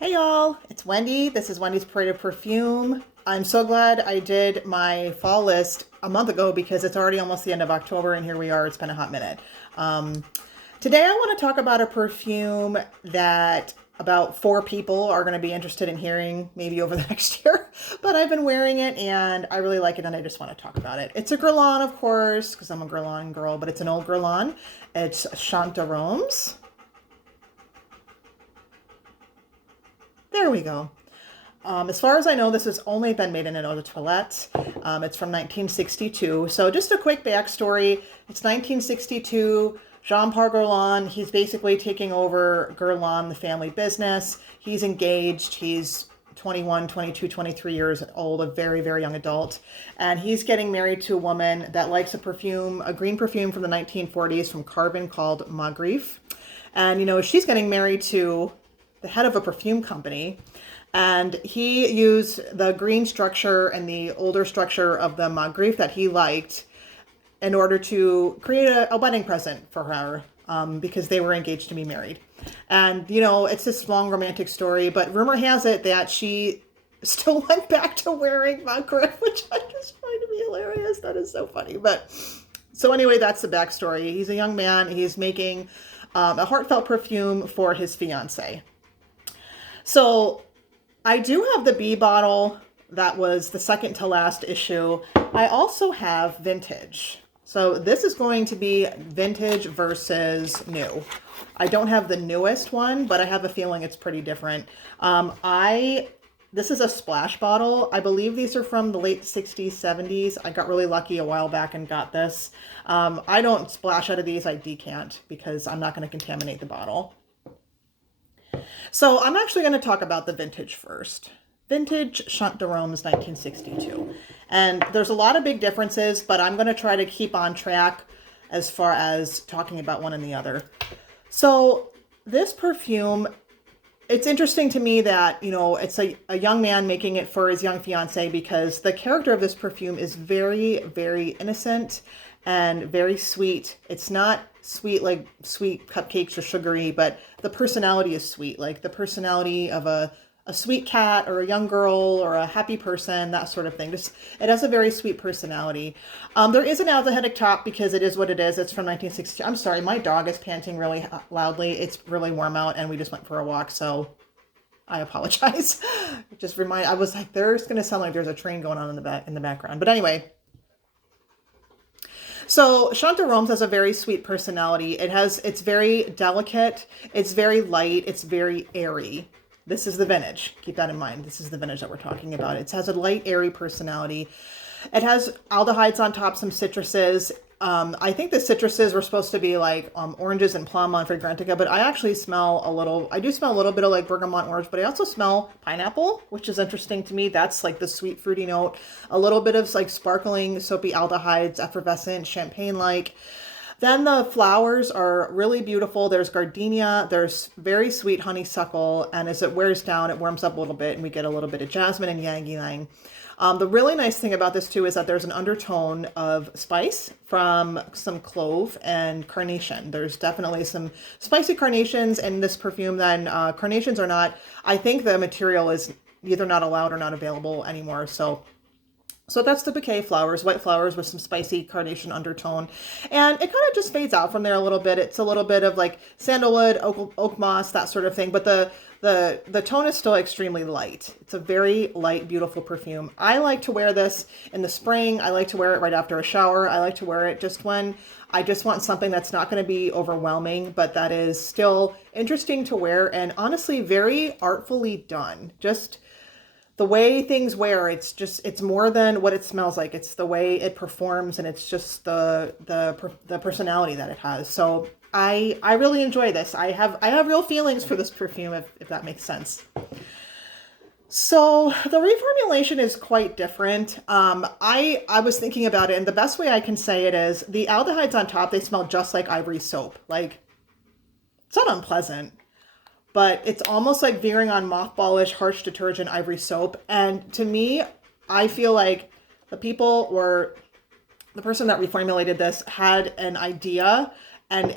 Hey y'all, it's Wendy. This is Wendy's Parade of Perfume. I'm so glad I did my fall list a month ago because it's already almost the end of October and here we are. It's been a hot minute. Um, Today I want to talk about a perfume that about four people are going to be interested in hearing maybe over the next year, but I've been wearing it and I really like it and I just want to talk about it. It's a Guerlain, of course, because I'm a Guerlain girl, but it's an old Guerlain. It's Chant. There we go. As far as I know, this has only been made in an eau de toilette. It's from 1962. So just a quick backstory. It's 1962. Jean-Paul Guerlain, he's basically taking over Guerlain, the family business. He's engaged. He's 21, 22, 23 years old, a very, very young adult. And he's getting married to a woman that likes a perfume, a green perfume from the 1940s from Carbon called Magrif. And, she's getting married to the head of a perfume company. And he used the green structure and the older structure of the Magrif that he liked in order to create a wedding present for her because they were engaged to be married. And, it's this long romantic story, but rumor has it that she still went back to wearing Magrif, which I just find to be hilarious. That is so funny. But so anyway, that's the backstory. He's a young man. He's making a heartfelt perfume for his fiance. So I do have the B bottle that was the second to last issue. I also have vintage. So this is going to be vintage versus new. I don't have the newest one, but I have a feeling it's pretty different. This is a splash bottle. I believe these are from the late 60s, 70s. I got really lucky a while back and got this. I don't splash out of these. I decant because I'm not going to contaminate the bottle. So I'm actually going to talk about the vintage first. Vintage Chant d'Aromes 1962. And there's a lot of big differences, but I'm going to try to keep on track as far as talking about one and the other. So this perfume, it's interesting to me that, it's a young man making it for his young fiance because the character of this perfume is very, very innocent and very sweet. It's not sweet like sweet cupcakes or sugary, but the personality is sweet, like the personality of a sweet cat or a young girl or a happy person, that sort of thing. Just it has a very sweet personality. There is an aldehydic top because it is what it is. It's from 1960. I'm sorry, my dog is panting really loudly. It's really warm out and we just went for a walk, so I apologize. I was like, there's going to sound like there's a train going on in the background. But anyway, so Chant d'Aromes has a very sweet personality. It's very delicate, it's very light, it's very airy. This is the vintage. Keep that in mind. This is the vintage that we're talking about. It has a light, airy personality. It has aldehydes on top, some citruses. I think the citruses were supposed to be like oranges and plum on Fragrantica, but I actually I do smell a little bit of like bergamot orange, but I also smell pineapple, which is interesting to me. That's like the sweet fruity note. A little bit of like sparkling soapy aldehydes, effervescent, champagne-like. Then the flowers are really beautiful. There's gardenia, there's very sweet honeysuckle, and as it wears down, it warms up a little bit, and we get a little bit of jasmine and ylang ylang. The really nice thing about this too is that there's an undertone of spice from some clove and carnation. There's definitely some spicy carnations in this perfume. Then carnations are not, I think the material is either not allowed or not available anymore. So that's the bouquet flowers, white flowers with some spicy carnation undertone. And it kind of just fades out from there a little bit. It's a little bit of like sandalwood, oak moss, that sort of thing. But the tone is still extremely light. It's a very light, beautiful perfume. I like to wear this in the spring. I like to wear it right after a shower. I like to wear it just when I just want something that's not going to be overwhelming, but that is still interesting to wear and honestly very artfully done. Just the way things wear, it's more than what it smells like. It's the way it performs, and it's just the personality that it has. So I really enjoy this. I have real feelings for this perfume, if that makes sense. So the reformulation is quite different. I was thinking about it, and the best way I can say it is the aldehydes on top, they smell just like ivory soap. Like, it's not unpleasant, but it's almost like veering on mothballish, harsh detergent ivory soap. And to me, I feel like the person that reformulated this had an idea and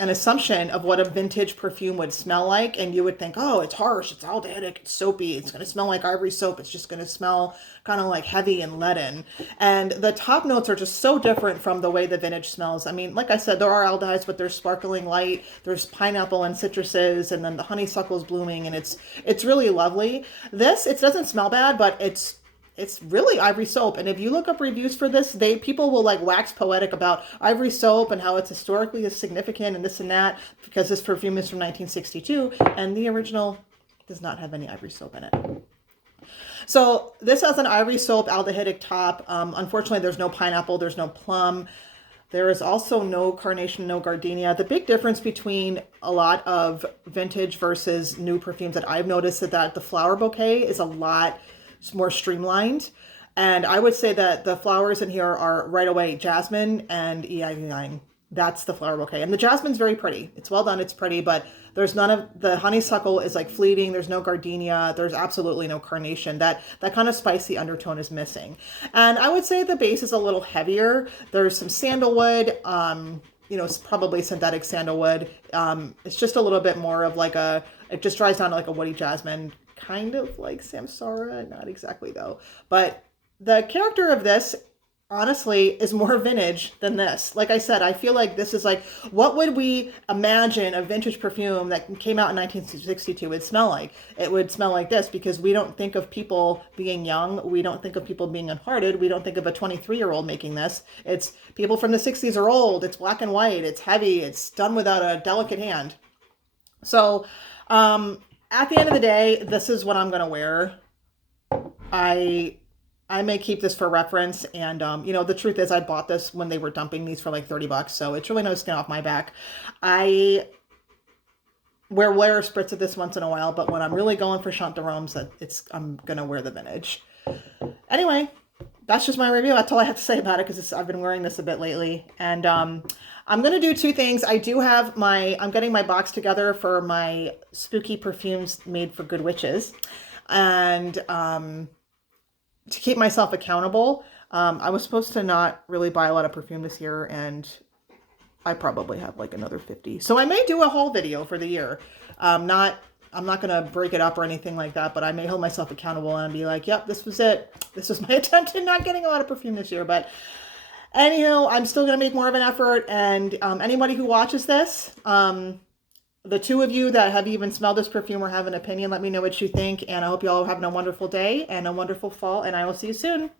an assumption of what a vintage perfume would smell like, and you would think, oh, it's harsh, it's aldehydic, it's soapy, it's going to smell like ivory soap, it's just going to smell kind of like heavy and leaden. And the top notes are just so different from the way the vintage smells. I mean, like I said, there are aldehydes, but there's sparkling light, there's pineapple and citruses, and then the honeysuckle's blooming, and it's really lovely. This, it doesn't smell bad, but it's really ivory soap. And if you look up reviews for this, people will like wax poetic about ivory soap and how it's historically significant and this and that, because this perfume is from 1962 and the original does not have any ivory soap in it. So this has an ivory soap aldehydic top. Unfortunately, there's no pineapple, there's no plum. There is also no carnation, no gardenia. The big difference between a lot of vintage versus new perfumes that I've noticed is that the flower bouquet is a lot more streamlined. And I would say that the flowers in here are right away jasmine and ylang. That's the flower bouquet. And the jasmine's very pretty. It's well done, it's pretty, but there's none of the honeysuckle is like fleeting. There's no gardenia. There's absolutely no carnation. That kind of spicy undertone is missing. And I would say the base is a little heavier. There's some sandalwood, it's probably synthetic sandalwood. It's just a little bit more of like it just dries down to like a woody jasmine, kind of like Samsara, not exactly though. But the character of this, honestly, is more vintage than this. Like I said, I feel like this is like, what would we imagine a vintage perfume that came out in 1962 would smell like? It would smell like this, because we don't think of people being young. We don't think of people being unhearted. We don't think of a 23-year-old making this. It's people from the 60s are old. It's black and white. It's heavy. It's done without a delicate hand. So, at the end of the day, this is what I'm going to wear. I may keep this for reference. And, the truth is I bought this when they were dumping these for like $30. So it's really no skin off my back. I wear a spritz of this once in a while, but when I'm really going for Chant d'Aromes, I'm going to wear the vintage. Anyway, that's just my review. That's all I have to say about it, because I've been wearing this a bit lately. And, I'm going to do two things. I'm getting my box together for my spooky perfumes made for good witches. And to keep myself accountable, I was supposed to not really buy a lot of perfume this year, and I probably have like another 50. So I may do a whole video for the year. I'm not going to break it up or anything like that, but I may hold myself accountable and be like, yep, this was it. This was my attempt at not getting a lot of perfume this year. But anywho, I'm still going to make more of an effort. And anybody who watches this, the two of you that have even smelled this perfume or have an opinion, let me know what you think. And I hope you all having a wonderful day and a wonderful fall. And I will see you soon.